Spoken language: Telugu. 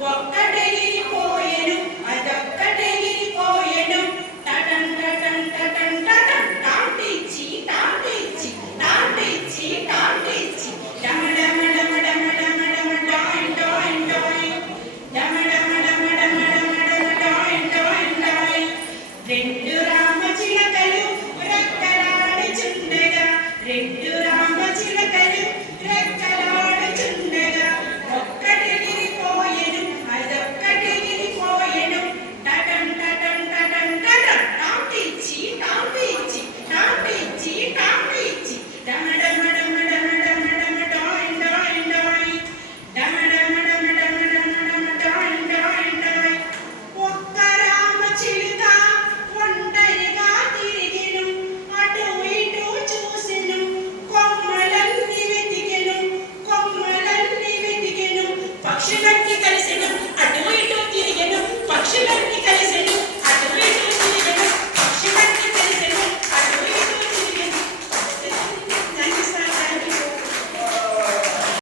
ఒక్కటెగిరిపోయెను అదొక్కటెగిరిపోయెను టటన్ టటన్ టటన్ టటన్ టాంటిచ్చి టాంటిచ్చి టాంటిచ్చి టాంటిచ్చి డమ డమ డమ డమ డమ డమ డాయిన్ డాయిన్ డాయిన్ డమ డమ డమ డమ డమ డమ డాయిన్ డాయిన్ డాయిన్ రెండు రామచిలకలు రెక్కలాడుచుండగా రెండు రామచిలకలు రెక్కలాడుచుండగా ఒక్కటెగిరిపోయెను అదొక్కటెగిరిపోయెను టటన్ టటన్ టటన్ టటన్ టాంటిచ్చి టాంటిచ్చి టాంటిచ్చి టాంటిచ్చి డమ డమ డమ డమ డమ డమ డాయిన్ డాయిన్ డాయిన్ డమ డమ డమ డమ డమ డమ డాయిన్ డాయిన్ డాయిన్ ఒక్క రామచిలుక ఒంటరిగా తిరిగెను అటు ఇటు చూసెను కొమ్మలన్నీ వెతికెను పక్షుల